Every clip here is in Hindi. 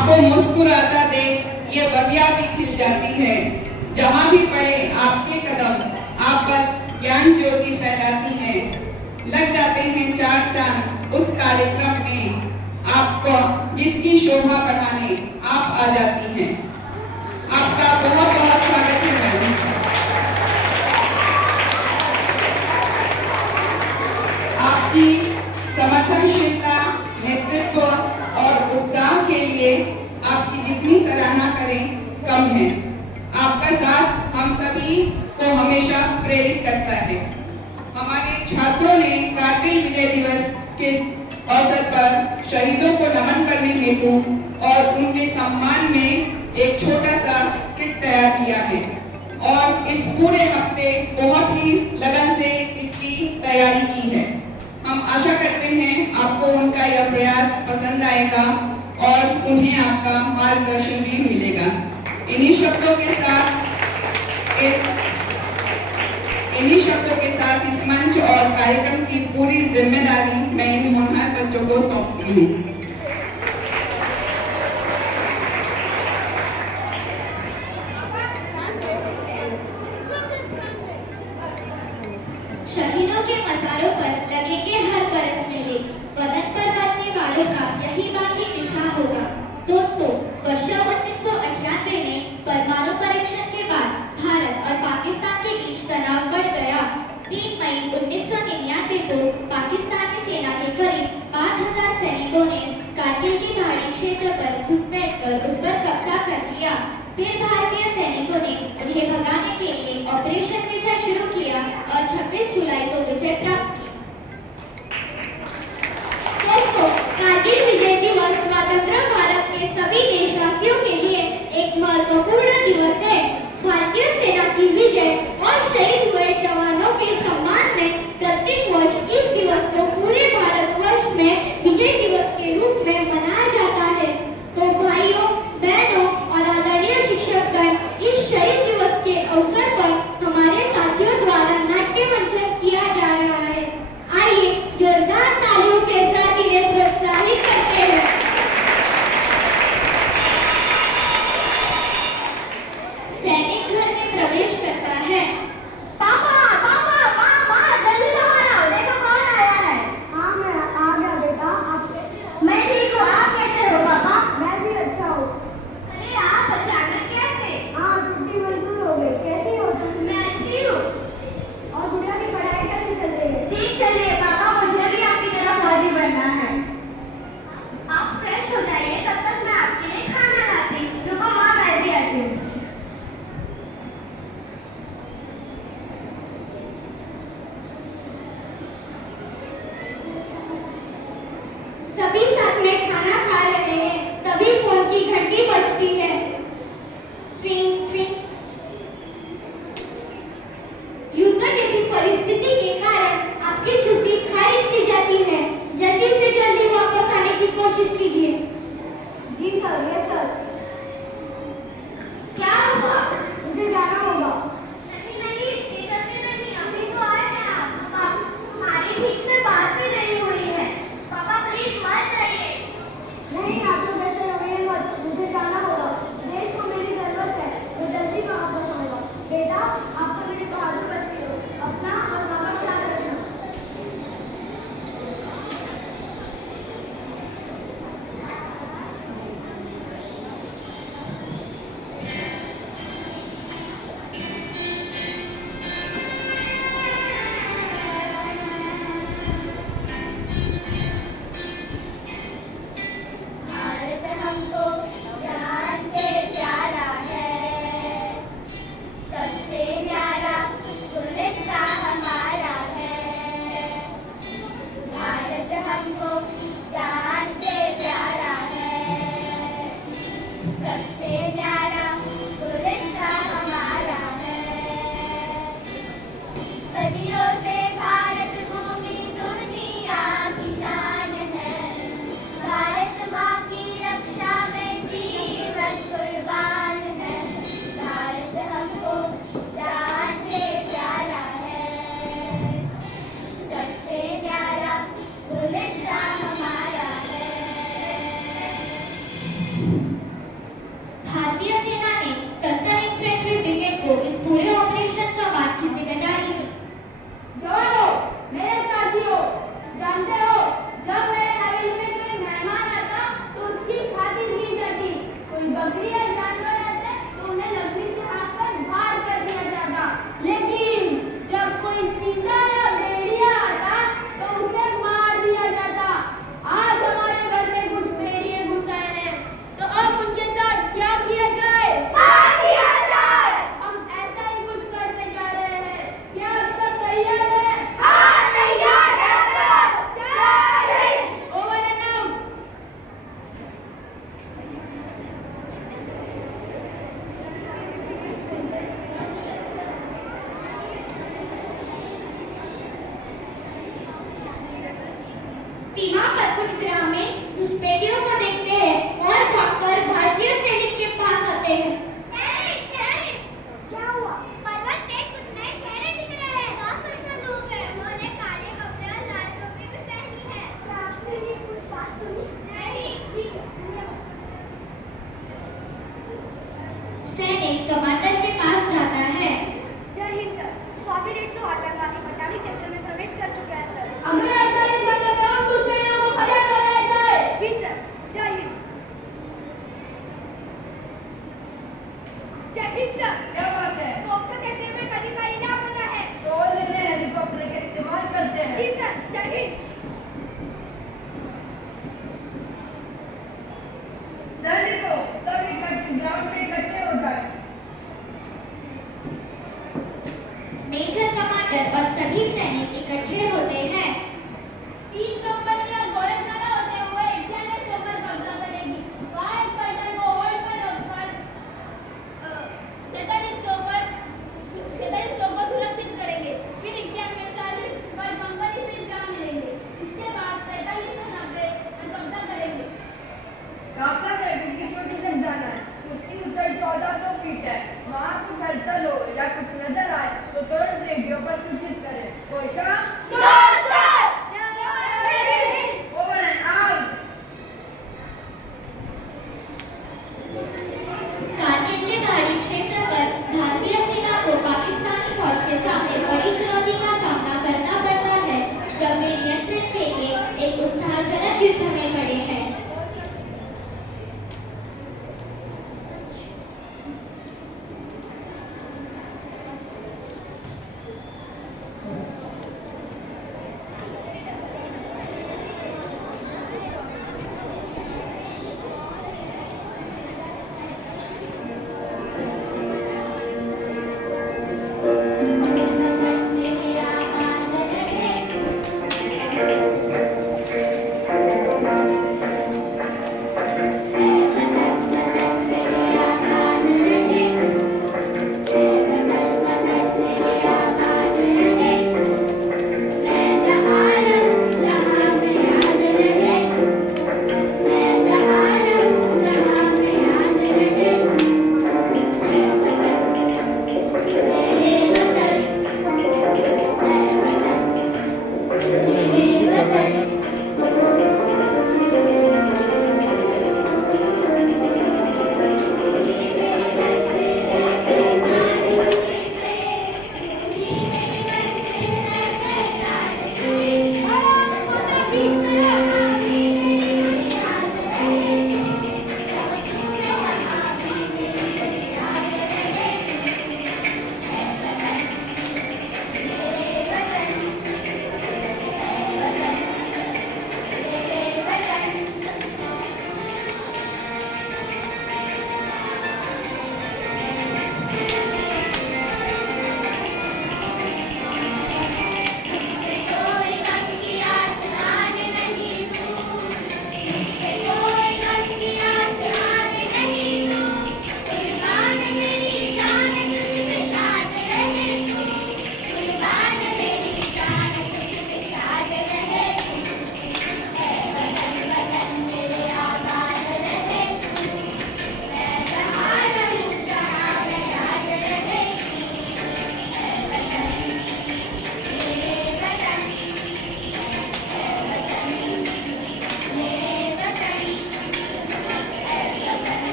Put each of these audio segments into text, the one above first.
आपको मुस्कुराता देख ये बगिया भी खिल जाती है। जहां भी पड़े आपके कदम, आप बस ज्ञान ज्योति फैलाती हैं। लग जाते हैं चार चांद उस कार्यक्रम में, आपको जिसकी शोभा बढ़ाने आप आ जाती हैं। आपका बहुत बहुत स्वागत है मैम। आपकी समर्थनशीलता, नेतृत्व और उत्साह के लिए आपकी जितनी सराहना करें कम है। आपका साथ हम सभी को हमेशा प्रेरित करता है। हमारे छात्रों ने कारगिल विजय दिवस के अवसर पर शहीदों को नमन करने हेतु और उनके सम्मान में एक छोटा सा स्किट तैयार किया है और इस पूरे हफ्ते बहुत ही लगन से इसकी तैयारी की है। हम आशा करते हैं आपको उनका यह प्रयास पसंद आएगा और उन्हें आपका मार्गदर्शन भी मिलेगा। इन्हीं शब्दों के साथ इस मंच और कार्यक्रम की पूरी जिम्मेदारी मैं इन होनहार बच्चों को सौंपती हूँ। शहीदों के मजारों पर लगेंगे हर बरस मेले, वतन पर मरने वालों का यही बाकी निशा होगा। दोस्तों, वर्ष 1998 में परमाणु परीक्षण के बाद भारत और पाकिस्तान के बीच तनाव बढ़ गया। 3 मई 1999 को पाकिस्तानी सेना के करीब 5000 सैनिकों ने कारगिल के पहाड़ी क्षेत्र पर घुसपैठ कर उस पर कब्जा कर लिया। फिर भारतीय सैनिकों ने उन्हें भगाने के लिए ऑपरेशन विजय शुरू किया और 26 जुलाई को विजय प्राप्त की। दोस्तों, कारगिल विजय दिवस स्वतंत्र भारत के सभी देशवासियों के लिए एक महत्वपूर्ण दिवस है। भारतीय सेना की विजय और शहीद हुए जवानों के सम्मान में प्रत्येक वर्ष इस दिवस को पूरे भारतवर्ष में विजय दिवस के रूप में मनाया जाता है। तो भाइयों, बहनों और आदरणीय शिक्षकगण, इस शहीद दिवस के अवसर पर हमारे साथियों द्वारा नाट्य मंचन किया जा रहा है। आइए जोरदार तालियों के साथ इन्हें प्रोत्साहित करते हैं। सैनिक घर में प्रवेश करता है। पापा, पापा, पापा, जल्दी बाहर आओ, देखो कौन आया है। हाँ, मैं आ गया बेटा। आप कैसे हो? मैं ठीक हूँ, आप कैसे हो पापा? मैं भी अच्छा हूँ। अरे आप अचानक कैसे? हाँ, छुट्टी मंजूर हो गई। कैसी हो तुम? मैं अच्छी हूँ। और गुड़िया की पढ़ाई कैसी चल रही है? ठीक चल रही है पापा, मुझे भी आपकी तरह फौजी बनना है। आप फ्रेश हो जाइए, तब तक मैं आपके लिए खाना लाती हूँ। रुको माँ, मैं भी आती हूँ। सभी साथ में खाना खा रहे हैं, तभी फोन की घंटी बजती है। ट्रिंग ट्रिंग। युद्ध जैसी परिस्थिति के कारण आपकी छुट्टी खारिज की जाती है। जल्दी से जल्दी वापस आने की कोशिश कीजिए। जी सर, ये सर। क्या हुआ? मुझे जाना होगा। नहीं नहीं, इतनी जल्दी नहीं, अभी तो आए हैं आप। हमारी ठीक से बात भी नहीं हुई है। पापा प्लीज मत जाइए। नहीं, आप तो कैसे रहिए मत। मुझे सीमा पर कुछ ग्रामीण घुसपैठियों को देखते हैं और भागकर भारतीय सैनिक के पास आते हैं। क्या हुआ? पर्वत देख, कुछ नए चेहरे दिख रहे हैं। 7-7 लोग हैं। उन्होंने काले कपड़े और लाल टोपी भी पहनी है। क्या आपने ये कुछ बात सुनी? नहीं। ठीक है, धन्यवाद। सैनिक कमांडर के पास जाता है। जय हिंद सर। 100 आतंकवादी 45 सेक्टर में प्रवेश कर चुके हैं सर। हमें 48 घंटे में उन घुसपैठियों को खदेड़ लगाया जाए। जी सर।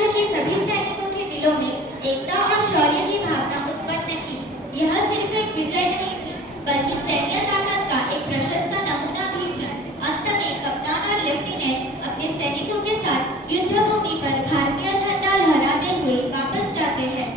राज्य के सभी सैनिकों के दिलों में एकता और शौर्य की भावना उत्पन्न की। यह सिर्फ एक विजय नहीं थी, बल्कि सैन्य ताकत का एक प्रशस्त नमूना भी थी। अंत में कप्तान और लेफ्टिनेंट अपने सैनिकों के साथ युद्ध भूमि पर भारतीय झंडा लहराते हुए वापस जाते हैं।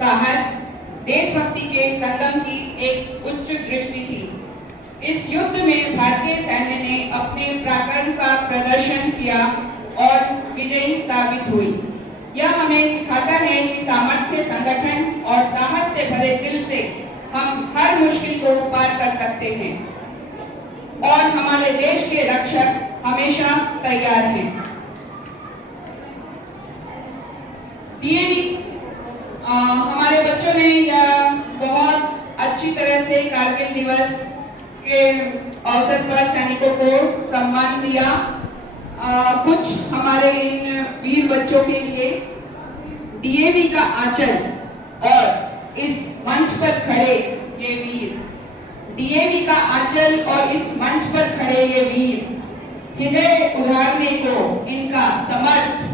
साहस, देशभक्ति के संगम की एक उच्च दृष्टि थी। इस युद्ध में भारतीय सैन्य ने अपने पराक्रम का प्रदर्शन किया और विजयी साबित हुई। यह हमें सिखाता है कि सामर्थ्य, संगठन और साहस से भरे दिल से हम हर मुश्किल को पार कर सकते हैं और हमारे देश के रक्षक हमेशा तैयार हैं। डीएवी हमारे बच्चों ने यह बहुत अच्छी तरह से कारगिल दिवस के अवसर पर सैनिकों को सम्मान दिया। कुछ हमारे इन वीर बच्चों के लिए डीएवी का आंचल और इस मंच पर खड़े ये वीर, डीएवी का आंचल और इस मंच पर खड़े ये वीर हृदय उधारने को इनका समर्थ,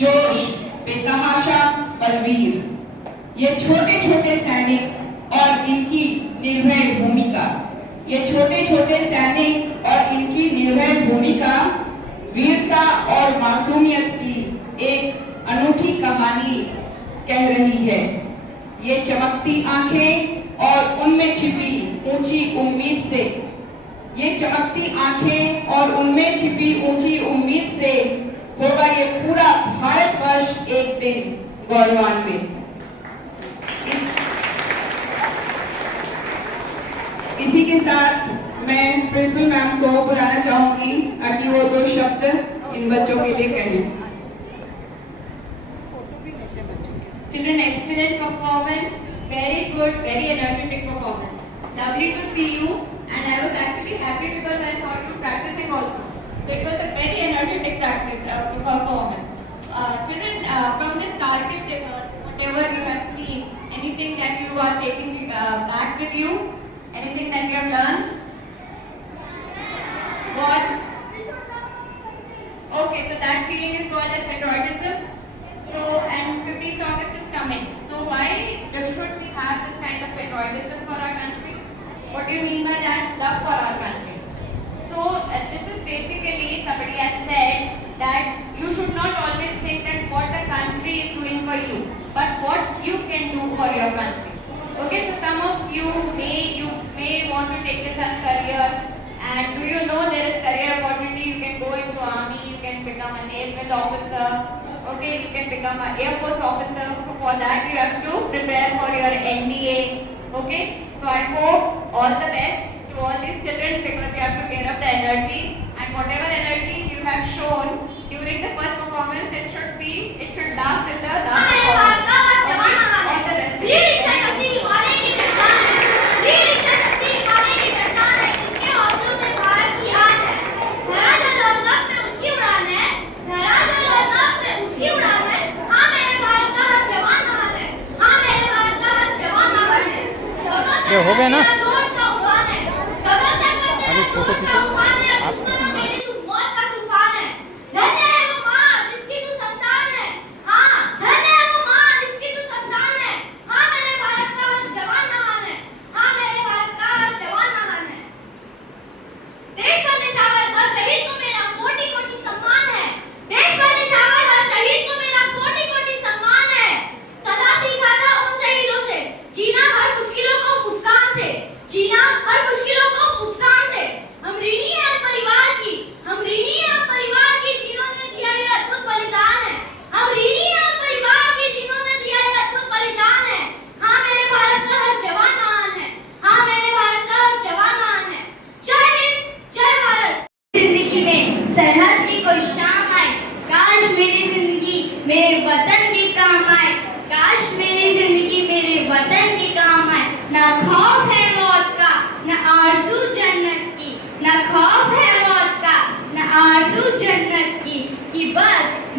जोश, बेतहाशा बलवीर, ये छोटे छोटे सैनिक और इनकी निर्भय भूमिका, ये छोटे छोटे सैनिक और इनकी निर्भय भूमिका वीरता और मासूमियत की एक अनूठी कहानी कह रही है। ये चमकती आंखें और उनमें छिपी ऊंची उम्मीद से, ये चमकती आंखें और उनमें छिपी ऊंची उम्मीद से होगा ये पूरा भारतवर्ष एक दिन गौरवान्वित। इसी के साथ मैं प्रिंसिपल मैम को बुलाना चाहूंगी ताकि वो 2 शब्द इन बच्चों के लिए कहें। Children, excellent performance, very good, very energetic performance. Lovely to see you, and I was actually happy because I saw you practicing also. So it was a very energetic performance. Children, from this Kargil Diwas, whatever you have seen, anything that you are taking back with you, anything that you have learned? What? Okay, so that feeling is called as patriotism. So, and 15th August is coming. So why should we have this kind of patriotism for our country? What do you mean by that? Love for our country. So this is basically, somebody has said that you should not always think that what the country is doing for you, but what you can do for your country. Okay, so some of you may want to take this as career, and do you know there is career opportunity? You can go into army, you can become a naval officer. Okay, you can become an Air Force officer. So for that you have to prepare for your NDA. Okay, so I hope all the best to all these children because you have to get up the energy, and whatever energy you have shown during the first performance, it should last till the last performance. All the best. ये हो गए ना? अभी फोटो खींचो।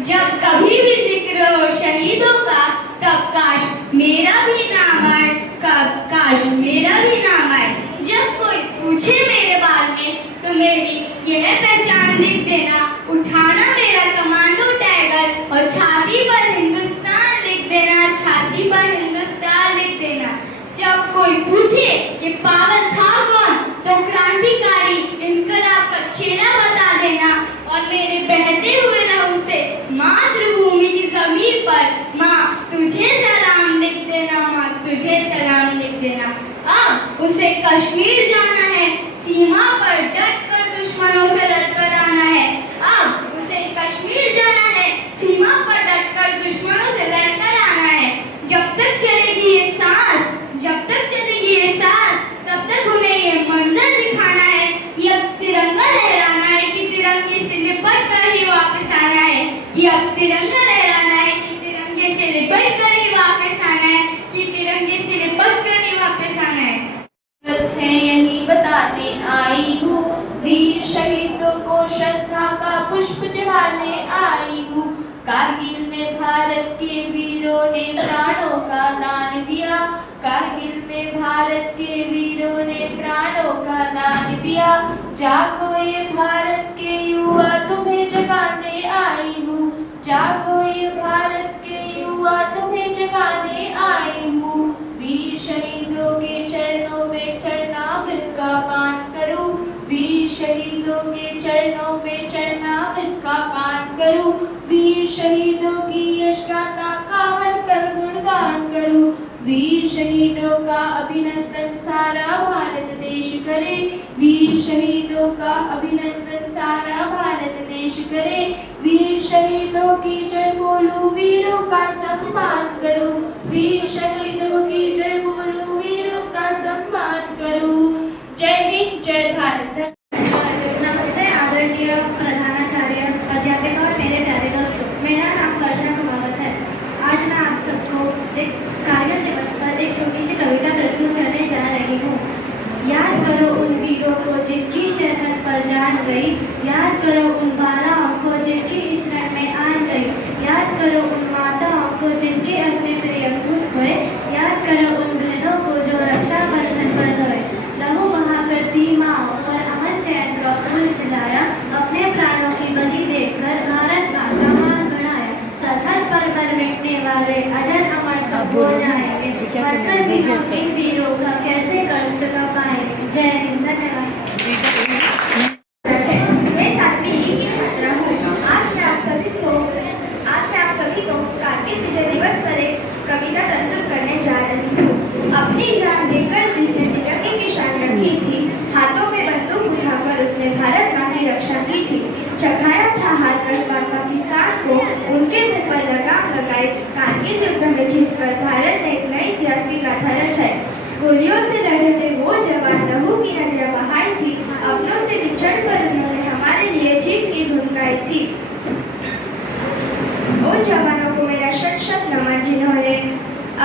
जब कभी भी जिक्र हो शहीदों का तब काश मेरा भी नाम आए, काश मेरा भी नाम आए। जब कोई पूछे मेरे बारे में तो मेरी यह पहचान लिख देना, उठाना मेरा कमांडो टैगर और छाती पर हिंदुस्तान लिख देना, छाती पर हिंदुस्तान लिख देना। जब कोई पूछे ये पागल था कौन तो क्रांतिकारी इनकलाब का चेला बता देना, और मेरे बहते हुए लहू से मातृभूमि की जमीन पर माँ तुझे सलाम लिख देना। देना। अब उसे कश्मीर जाना है, सीमा पर डट कर दुश्मनों से लड़कर आना है। अब उसे कश्मीर जाना है, सीमा पर डट कर दुश्मनों से लड़कर आना है। जब तक चलेगी ये सांस, जब तक चलेगी ये सांस, तब तक उन्हें ये मंजर दिखाना है कि अब तिरंगा लहराना है, कि तिरंगे से लिपट कर ही वापस आना है, कि अब तिरंगा लहराना है, कि तिरंगे से लिपट कर ही वापस आना है, कि तिरंगे से लिपट कर ही वापस आना है। बस है यही बताने आई हूँ, वीर शहीदों को श्रद्धा का पुष्प चढ़ाने आई हूँ। कारगिल में भारत के वीरों ने प्राणों का दान दिया, कारगिल में भारत के वीरों ने प्राणों का दान दिया। जागो ये भारत के युवा, तुम्हें जगाने आई हूँ, जागो ये भारत के युवा, तुम्हें जगाने आई हूँ। वीर शहीदों के चरणों में चरणामृत का पान करूं, वीर शहीदों के चरणों में चरणामृत का पान करूं। वीर शहीदों की यश गाथा का हर पल गुणगान करूं, वीर शहीदों का अभिनंदन सारा भारत देश करे, वीर शहीदों का अभिनंदन सारा भारत देश करे। वीर शहीदों की जय बोलूं, वीरों का सम्मान करूं, वीर शहीदों की जय बोलूं, वीरों का सम्मान करूं। जय हिंद, जय भारत। नमस्ते आदरणीय प्रधानाचार्य, अध्यापक और मेरे प्यारे दोस्तों, मेरा नाम वर्षा कुमावत है। आज मैं आप सबको एक कारगिल दिवस पर एक छोटी सी कविता प्रस्तुत करने जा रही हूँ। याद करो उन वीरों को जिनकी शहरत पर जान गई, याद करो उन बालाओं को जिनकी इस रण में आन गई, याद करो उन माताओं को जिनके अपने प्रिय खून हुए, याद करो उन बहनों को जो रक्षा बंधन पर गए। लहू बहाकर सीमाओं पर अमन चैन का फूल खिलाया, अपने प्राणों की बलि देकर भारत माता मान बढ़ाया। सरहद पर मर मिटने वाले अजर अमर सब हो जाएंगे, मरकर भी हम इन वीरों का कैसे कर्ज चुका पाएंगे। जय हिंद, धन्यवाद। मैं 7वीं ई की छात्रा हूँ। आज मैं आप सभी को कारगिल विजय दिवस पर एक कविता प्रस्तुत करने जा रही हूँ। अपनी जान देकर जिसने तिरंगे की शान रखी थी, हाथों में बंदूक उठाकर उसने भारत माँ की रक्षा की थी। चखाया था हार का स्वाद पाकिस्तान को, उनके मुंह पर लगाम लगाई। कारगिल युद्ध में जीतकर भारत ने एक नई इतिहास की गाथा रचाई। गोलियों से लड़े थे वो जवान, लहू की नदियां बहाई थी, अपनों से बिछड़कर उन्होंने हमारे लिए जीत की धुन गाई थी। उन जवानों को मेरा शत शत नमन जिन्होंने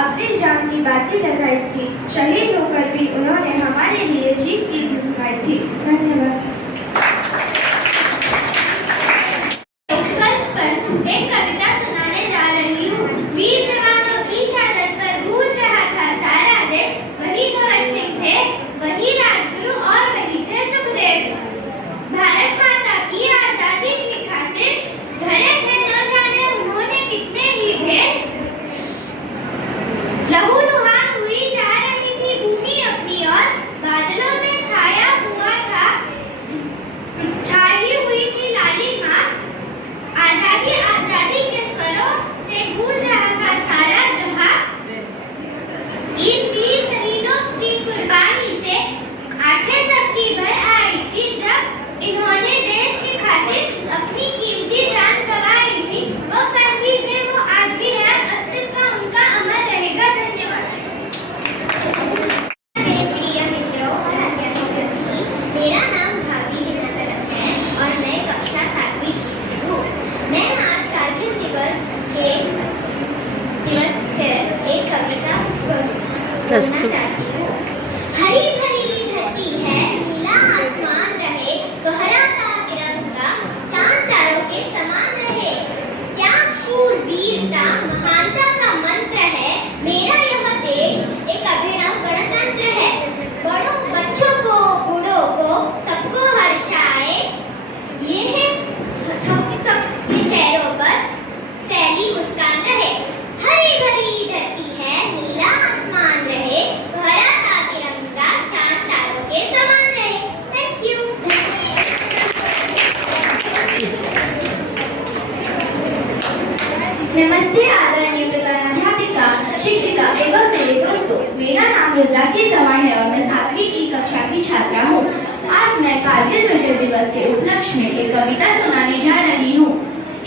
अपनी जान की बाजी लगाई थी, शहीद होकर भी उन्होंने हमारे लिए जीत की धुन गाई थी। धन्यवाद। एक कविता सुनाने जा रही हूँ। वीर जवानों की शहादत पर गूंज रहा था सारा देश, वही भगत सिंह थे, वही राजगुरु और वही थे सुखदेव। भारत माता की आजादी की खातिर धरे थे न जाने उन्होंने कितने ही भेष। लहूलुहान हुई जा रही थी भूमि अपनी ओर, बादलों में छाया हुआ था, छाई हुई थी लालिमा। आजादी आजादी के स्वरों से गूंज रहा था सारा जहां। इन वीर शहीदों की कुर्बानी से आंखें सबकी भर आई थी, जब इन्होंने देश की खातिर अपनी कीमती जान गंवाई थी। वो कारगिल में, वो आज भी है, अस्तित्व उनका अमर रहेगा। धन्यवाद। मेरे प्रिय मित्रों और अध्यापकों, मेरा नाम भाभी दिनसरन है और मैं कक्षा 7वीं की हूँ। मैं आज कारगिल दिवस पर एक कविता बोलना चाहती हूँ। हरी भरी धरती है, नीला आसमान रहे, लहराता तिरंगा चांद तारों के समान रहे। क्या शूरवीरता महानता का मंत्र है, मेरा यह देश एक अभिनव गणतंत्र है। बड़ों बच्चों को बूढ़ों को सबको हर्षाए, ये है सबके चेहरों पर फैली मुस्कान रहे। हरी भरी धरती है, नीला आसमान रहे, भरा गोधरा की जवान है और मैं 7वीं की कक्षा की छात्रा हूँ। आज मैं कारगिल विजय दिवस के उपलक्ष्य में एक कविता सुनाने जा रही हूँ।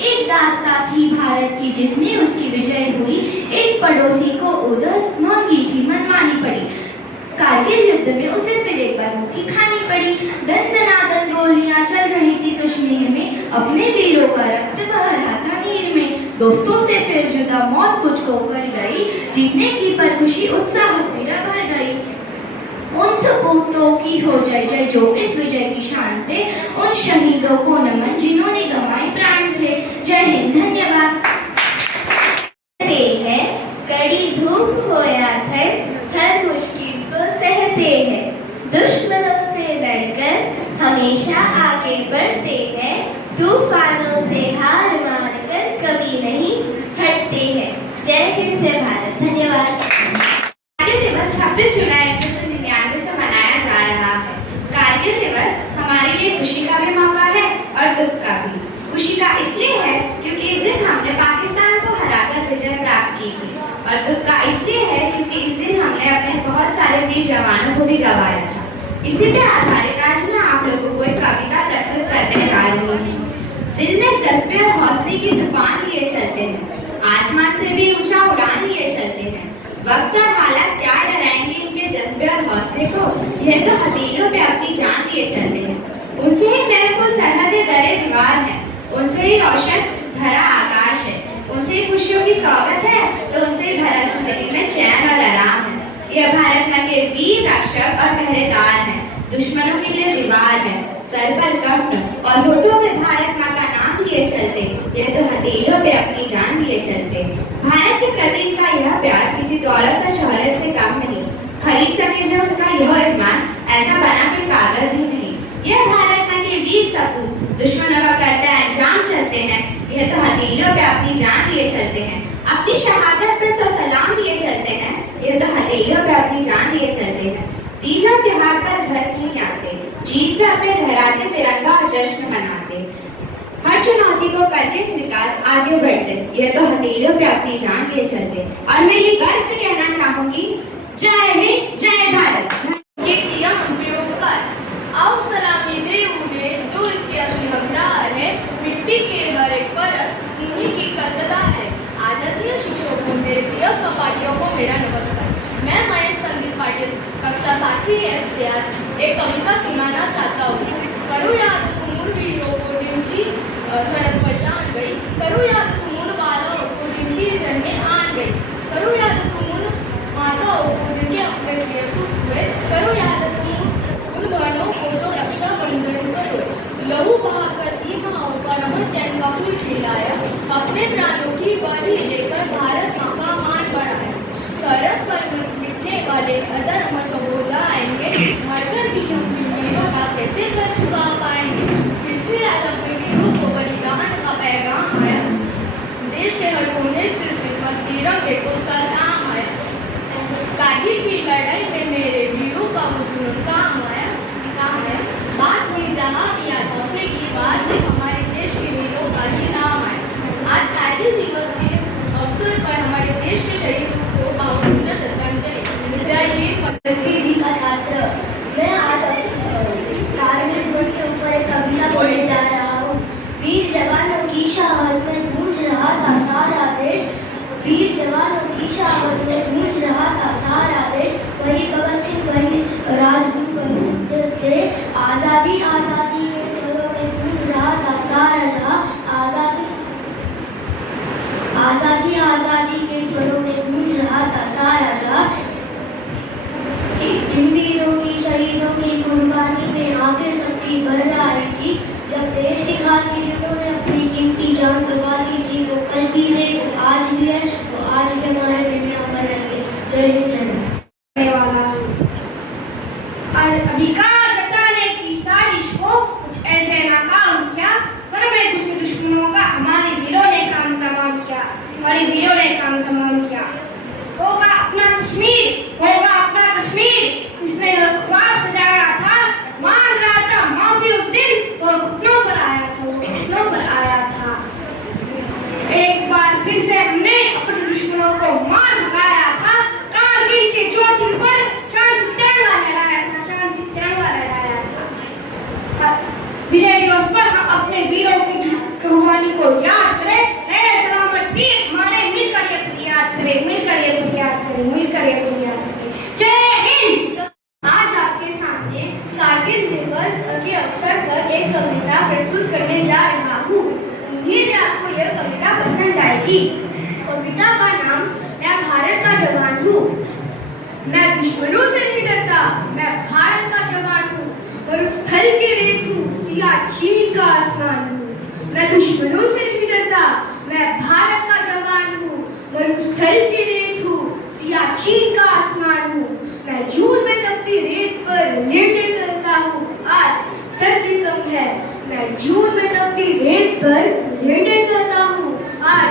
एक दास्तां थी भारत की जिसमें उसकी विजय हुई, एक पड़ोसी को उधर मांगी थी मनमानी पड़ी। कारगिल युद्ध में उसे फिर एक बार मुक्की खानी पड़ी। दन दनादन गोलियां चल रही थी कश्मीर में, अपने वीरों का रक्त बह रहा था नीर में। दोस्तों से फिर जुदा मौत मुझको कर गई, जीतने की पर खुशी उत्साह मेरा भर गई। उन सपूतों की हो जय जय जो इस विजय की शान थे, उन शहीदों को नमन जिन्होंने गंवाए प्राण थे। जय हिंद, धन्यवाद। कड़ी धूप हो या ठंड, हर मुश्किल को सहते हैं। दुश्मनों से लड़कर हमेशा आगे बढ़ते हैं, तूफानों से हार मानकर कभी नहीं हटते हैं। जय हिंद, जय भारत, धन्यवाद। कारगिल दिवस 26 जुलाई 1999 से मनाया जा रहा है। कारगिल दिवस हमारे लिए खुशी का भी मौका है और दुख का भी। खुशी का इसलिए है क्योंकि इस दिन हमने पाकिस्तान को हराकर विजय प्राप्त की थी, और दुख का इसलिए है क्योंकि इस दिन हमने अपने बहुत सारे वीर जवानों को भी गंवाया था। इसी पे आधारित आज मैं आप लोगों को एक कविता प्रस्तुत करने जा रही हूँ। दिल में जज्बे और हौसले की तूफान लिए चलते हैं, आसमान से भी ऊंचा उड़ान लिए चलते हैं। वक्त और हालात क्या डराएंगे इनके जज्बे और हौसले को, यह तो हथेलियों पे अपनी जान लिए चलते हैं। उनसे ही महफूज सरहदें दरे दीवार है, उनसे ही रोशन भरा आकाश है, उनसे ही खुशियों की सौगत है, तो उनसे ही भरा जिंदगी में चैन और आराम है। यह भारत माँ के वीर रक्षक और पहरेदार है, दुश्मनों के लिए दीवार है, सर पर कफ्न और होठों में भारत माँ का नाम लिए चलते, यह तो हथेलियों पे अपनी जान लिए चलते। भारत के प्रति इनका यह प्यार किसी दौलत और शोहरत से कम नहीं, खरीद सके जो उनका यह ईमान, ऐसा बना कोई कागज ही नहीं। यह भारत माँ के वीर सपूत दुश्मनों का करता अंजाम चलते हैं, यह तो हथेलियों पे अपनी जान लिए चलते हैं। अपनी शहादत पे सौ सलाम लिए चलते हैं, यह तो हथेलियों पे अपनी जान लिए चलते हैं। तीज और त्योहार पर घर नहीं आते, जीत पे अपने लहराते तिरंगा और जश्न मनाते। हर चुनौती को करके स्वीकार आगे बढ़ते, यह तो हथेलियों पे अपनी जान लिए चलते। और मैं ये गर्व से कहना चाहूंगी, जय हिंद, जय भारत। ये किया हम पे उपकार, आओ सलामी दे उन्हें जो इसके असली हकदार है। मिट्टी के हर एक परत उन्हीं की कर्जदार है। आदरणीय शिक्षकों, मेरे प्रिय सहपाठियों को मेरा नमस्कार। मैं मयंक संदीप पाटिल, कक्षा 7वीं F से आज एक कविता सुनाना चाहता हूँ। करो याद उन वीरों को जिनकी सरहद पहचान गई, करो याद उन बालों को जिनकी जड़ में आन गई, करो याद उन माताओं को जिनके अपने प्रिय सुख हुए, करो याद उन बहनों को जो रक्षा बंधन पर हुए। लहू बहाकर सीमाओं पर अमर चैन का फूल खिलाया, अपने प्राणों की बलि देकर भारत माँ का मान बढ़ाया। सरहद पर मिटने वाले अधर्म सहोदर आएंगे, मरकर भी हम वीरों का कैसे कर चुका पाएंगे। फिर से आज अपने वीरों को बलिदान का पैगाम आया, देश के हर कोने से सिर्फ तिरंगे को सलाम आया। कारगिल की लड़ाई में मेरे वीरों का वो जुनून काम आया। बात हुई जहाँ भी आज हौसले की, बात से हमारे देश के वीरों का ही नाम आया। आज कारगिल दिवस के अवसर पर हमारे देश के शहीद को भावपूर्ण श्रद्धांजलि। जय हिंद। जी का छात्र, मैं आज कारगिल दिवस के ऊपर एक कविता बोलने जा रहा हूँ। वीर जवानों की शहादत में गूंज रहा था सारा देश, वीर जवानों की शहादत में गूंज रहा था सारा देश। वही भगत सिंह, वही राजगुरु, वही सुखदेव थे। आजादी आजादी के स्वरों में गूंज रहा था सारा जहां, आजादी आजादी आजादी के स्वरों में गूंज रहा था सारा जहां। इन वीरों की, शहीदों की कुर्बानी में आगे शक्ति बढ़ रही थी। जब देश की खातिर उन्होंने अपनी कीमती जान गंवा दी थी, वो कल भी है, वो आज भी है, वो आज भी हमारे दिल में अमर रहेंगे। जय हिंद, जय भारत। अधिकार जताने की साजिश को कुछ ऐसे नाकाम किया, कर में घुसे दुश्मनों का हमारे वीरों ने काम तमाम किया, हमारे वीरों ने काम तमाम किया। होगा अपना कश्मीर, होगा अपना कश्मीर, इसने ख्वाब सजाया था, मान रहा था माफी उस दिन, और घुटनों पर आया था, वो घुटनों पर आया था। एक बार फिर से हमने अपने दुश्मनों को मार मुकाया था। कारगिल दुश्मनों से नहीं डरता, मैं भारत का जवान हूँ, मरुस्थल की रेत हूँ, सियाचिन का आसमान हूँ। मैं दुश्मनों से नहीं डरता, मैं भारत का जवान हूँ, मरुस्थल की रेत हूँ, सियाचिन का आसमान हूँ। मैं जून में तपती रेत पर लेटे करता हूँ, आज सर्दी कम है। मैं जून में तपती रेत पर लेटे करता हूँ, आज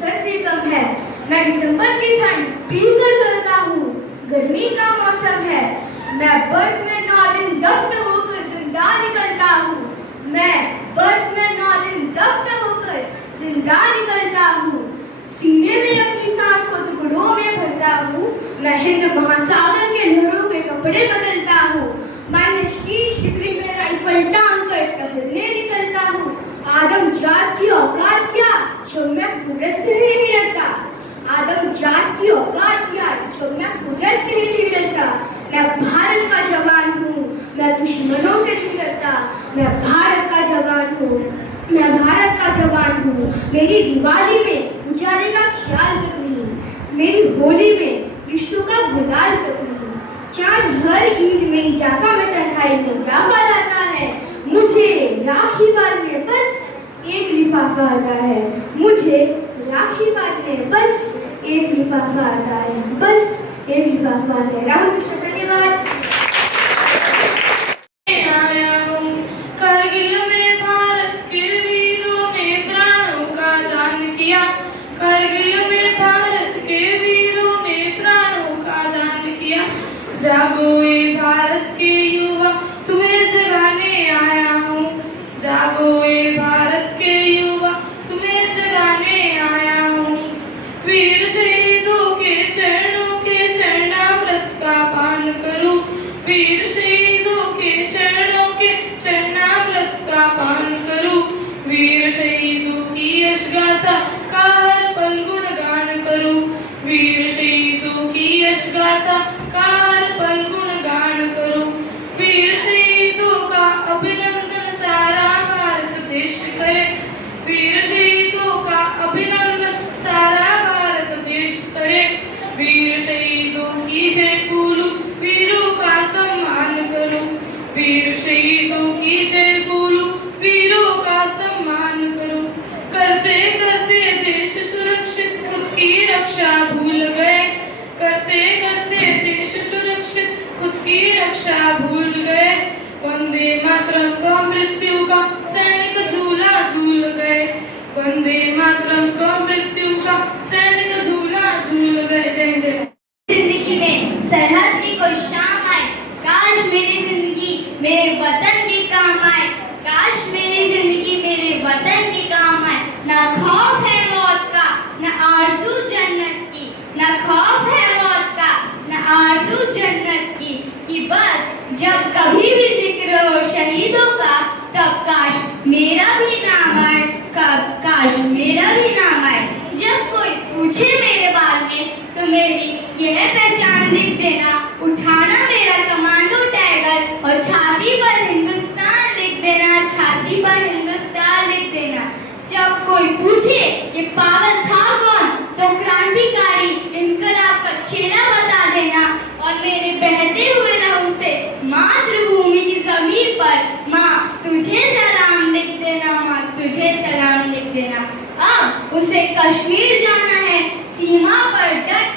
सर्दी कम है। मैं दिसंबर की ठंड पीकर करता हूँ, गर्मी का मौसम है। मैं बर्फ में 9 दिन दफ्न होकर जिंदा निकलता हूँ, मैं बर्फ में 9 दिन दफ्न होकर जिंदा निकलता हूँ। सीने में अपनी सांस को टुकड़ों में भरता हूँ, मैं हिंद महासागर के लहरों के कपड़े बदलता हूँ। -30 डिग्री में राइफल टांग कर टहलने निकलता हूँ। आदम जात की औकात क्या जो मैं कुदरत से ही नहीं डरता, आदम जात की औकात क्या जो मैं कुदरत से ही नहीं डरता। मैं भारत का जवान हूँ, मैं दुश्मनों से नहीं डरता, मैं भारत का जवान हूँ, मैं भारत का जवान हूँ। मेरी दिवाली में उजाले का ख्याल तक नहीं, मेरी होली में रिश्तों का गुलाल तक नहीं। चांद हर ईद में जाफा में तन्हाई में जाफा लाता है, मुझे राखी बांधने बस एक लिफाफा आता है, मुझे राखी बांधने बस एक लिफाफा आता है, बस एक लिफाफा आता है। राहुल कृष्ण, धन्यवाद। करगिल में भारत के वीरों ने प्राणों का दान किया, करगिल में भारत के वीरों ने प्राणों का दान किया। जागो ए भारत के युवा, तुम्हें जगाने आया हूँ, जागो ए भारत के युवा, तुम्हें जगाने आया हूँ। वीर शहीदों के चरणों के चरणामृत का पान करूं, वीर शहीदों के चरणों के चरणामृत का पान करूं। वीर शहीदों की यश गाथा का हर पल गुणगान करूं, वीर शहीदों की यश गाथा का हर पल गुणगान करूं। वीर शहीदों का अभिनंदन सारा भारत देश करे, वीर शहीदों का अभिनंदन सारा भारत देश करे। वीर शहीदों की जय बोलूं, वीरों का सम्मान करूं, वीर शहीदों की जय बोलूं, वीरों का सम्मान करूं। करते करते देश सुरक्षित खुद की रक्षा भूल गए, करते करते देश सुरक्षित खुद की रक्षा भूल गए। वंदे मातरम का मृत्यु का सैनिक झूला झूल गए, वंदे मातरम का मृत्यु का सैनिक झूला झूल गए। जय जय। जिंदगी में सरहद की कोई शाम आए, काश मेरी जिंदगी मेरे वतन के काम आए, काश मेरी जिंदगी मेरे वतन के काम आए। ना खौफ है मौत का, ना आरज़ू जन्नत की, ना खौफ है मौत का, ना आरज़ू जन्नत की। कि बस जब कभी भी जिक्र हो शहीदों का, तब काश मेरा भी नाम आए, कब काश मेरा भी नाम आए। जब कोई पूछे मेरे बारे में तो मेरी यह पहचान लिख देना, उठाना मेरा कमांडो टाइगर और छाती पर हिंदुस्तान लिख देना, छाती पर हिंदुस्तान लिख देना। जब कोई पूछे ये पागल था कौन, तो क्रांतिकारी इनकलाब का चेला बता देना, और मेरे बहते हुए लहू से मातृभूमि की जमीन पर माँ तुझे सलाम लिख देना, माँ तुझे सलाम लिख देना। अब उसे कश्मीर जाना है, सीमा पर डट